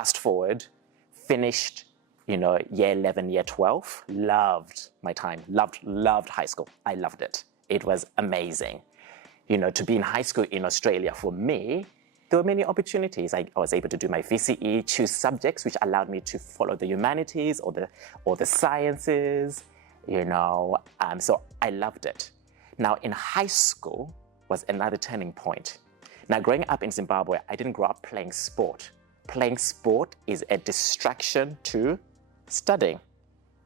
fast forward, finished, year 11, year 12, loved my time, loved high school. I loved it. It was amazing. To be in high school in Australia, for me, there were many opportunities. I was able to do my VCE, choose subjects which allowed me to follow the humanities or the sciences, so I loved it. Now, in high school was another turning point. Now, growing up in Zimbabwe, I didn't grow up playing sport. Playing sport is a distraction to studying.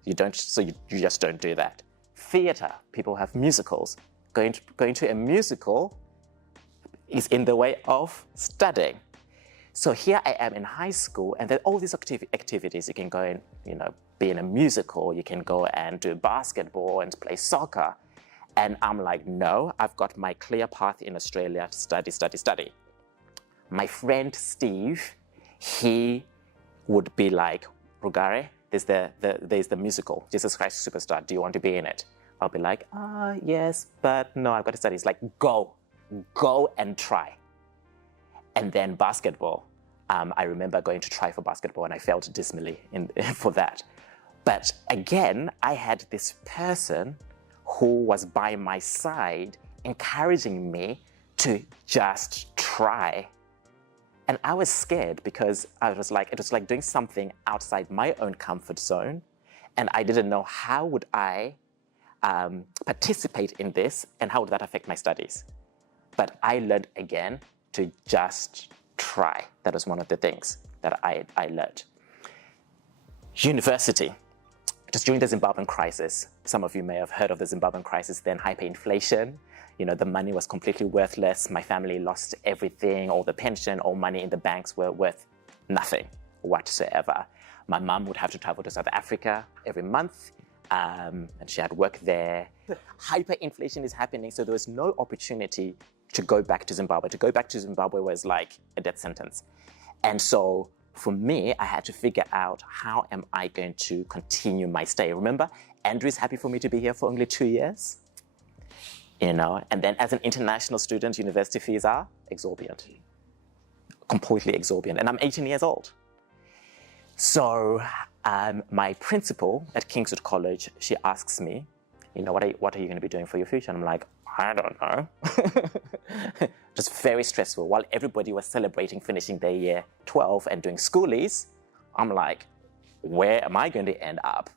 You just don't do that. Theater, people have musicals. Going to a musical is in the way of studying. So here I am in high school, and there are all these activities. You can go and, be in a musical. You can go and do basketball and play soccer. And I'm like, no, I've got my clear path in Australia to study. My friend Steve, he would be like, Rugare, there's the musical, Jesus Christ Superstar. Do you want to be in it? I'll be like, yes, but no, I've got to study. It's like, go and try. And then basketball. I remember going to try for basketball and I failed dismally for that. But again, I had this person who was by my side encouraging me to just try. And I was scared because it was like doing something outside my own comfort zone. And I didn't know how would I participate in this and how would that affect my studies. But I learned again to just try. That was one of the things that I learned. University. Just during the Zimbabwean crisis, some of you may have heard of the Zimbabwean crisis, then hyperinflation. The money was completely worthless. My family lost everything, all the pension, all money in the banks were worth nothing whatsoever. My mum would have to travel to South Africa every month, and she had work there. Hyperinflation is happening, so there was no opportunity to go back to Zimbabwe. To go back to Zimbabwe was like a death sentence. And so for me, I had to figure out how am I going to continue my stay. Remember, Andrew is happy for me to be here for only 2 years. And then as an international student, university fees are exorbitant, completely exorbitant. And I'm 18 years old. So my principal at Kingswood College, she asks me, what are you going to be doing for your future? And I'm like, I don't know. Just very stressful. While everybody was celebrating finishing their year 12 and doing schoolies, I'm like, where am I going to end up?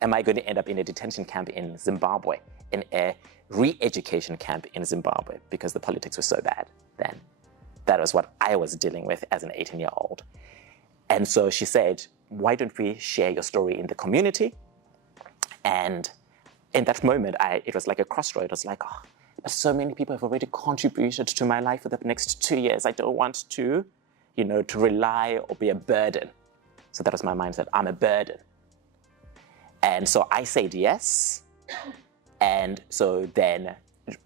Am I going to end up in a detention camp in Zimbabwe, in a re-education camp in Zimbabwe, because the politics were so bad then? That was what I was dealing with as an 18-year-old. And so she said, why don't we share your story in the community? And in that moment, it was like a crossroad. It was like, but so many people have already contributed to my life for the next 2 years. I don't want to, to rely or be a burden. So that was my mindset. I'm a burden. And so I said yes. And so then,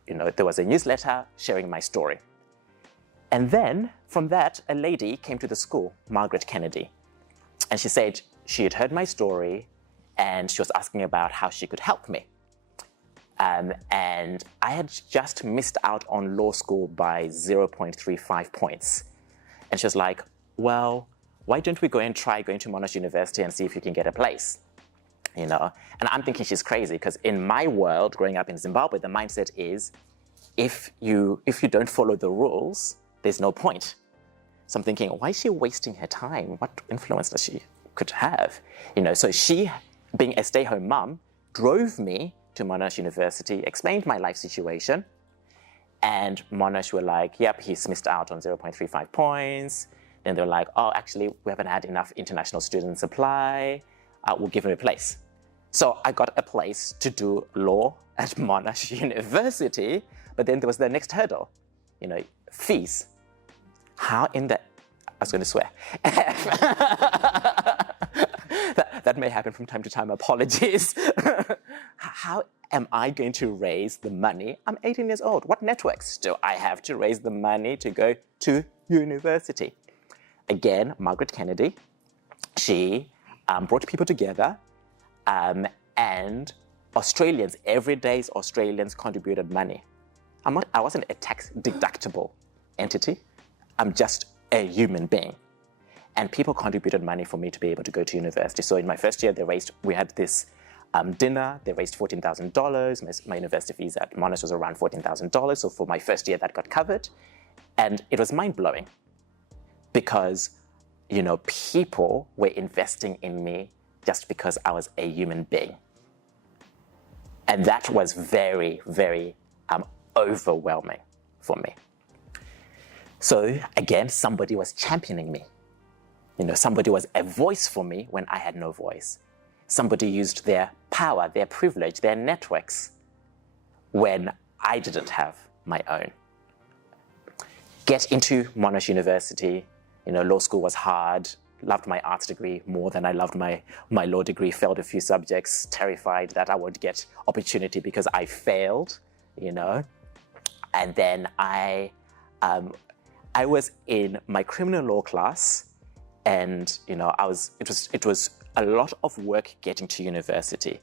there was a newsletter sharing my story. And then from that, a lady came to the school, Margaret Kennedy. And she said she had heard my story and she was asking about how she could help me. And I had just missed out on law school by 0.35 points. And she was like, well, why don't we go and try going to Monash University and see if you can get a place? And I'm thinking she's crazy because in my world, growing up in Zimbabwe, the mindset is if you don't follow the rules, there's no point. So I'm thinking, why is she wasting her time? What influence does she could have? So she, being a stay-home mom, drove me to Monash University, explained my life situation, and Monash were like, yep, he's missed out on 0.35 points. Then they were like, oh, actually, we haven't had enough international student supply. We'll give him a place. So I got a place to do law at Monash University, but then there was the next hurdle, fees. How in the... I was going to swear. That may happen from time to time, apologies. How am I going to raise the money? I'm 18 years old. What networks do I have to raise the money to go to university? Again, Margaret Kennedy, she brought people together and Australians, everyday Australians contributed money. I wasn't a tax deductible entity. I'm just a human being. And people contributed money for me to be able to go to university. So in my first year, we had this dinner. They raised $14,000. My university fees at Monash was around $14,000. So for my first year, that got covered. And it was mind-blowing because, people were investing in me just because I was a human being. And that was very, very overwhelming for me. So again, somebody was championing me. Somebody was a voice for me when I had no voice. Somebody used their power, their privilege, their networks when I didn't have my own. Get into Monash University. Law school was hard. Loved my arts degree more than I loved my law degree. Failed a few subjects, terrified that I would get opportunity because I failed, And then I was in my criminal law class, and it was a lot of work getting to university.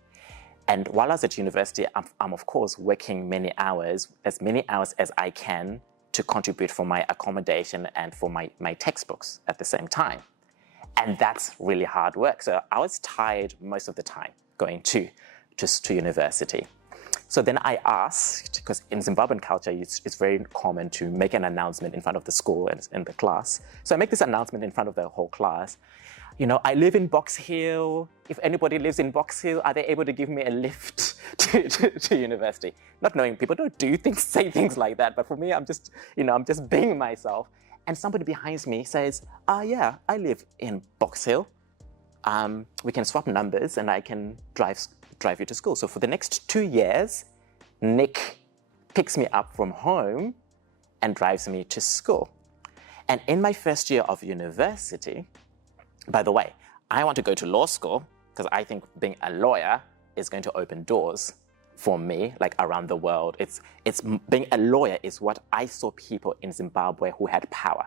And while I was at university, I'm of course working many hours as I can to contribute for my accommodation and for my textbooks at the same time. And that's really hard work. So I was tired most of the time going to university. So then I asked, because in Zimbabwean culture, it's very common to make an announcement in front of the school and in the class. So I make this announcement in front of the whole class. I live in Box Hill. If anybody lives in Box Hill, are they able to give me a lift to university? Not knowing people don't say things like that. But for me, I'm just being myself. And somebody behind me says, yeah, I live in Box Hill. We can swap numbers and I can drive you to school. So for the next 2 years, Nick picks me up from home and drives me to school. And in my first year of university, by the way, I want to go to law school because I think being a lawyer is going to open doors for me, like around the world. It's being a lawyer is what I saw people in Zimbabwe who had power.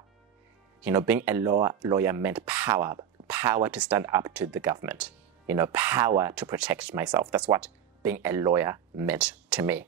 Being a lawyer meant power to stand up to the government, power to protect myself. That's what being a lawyer meant to me.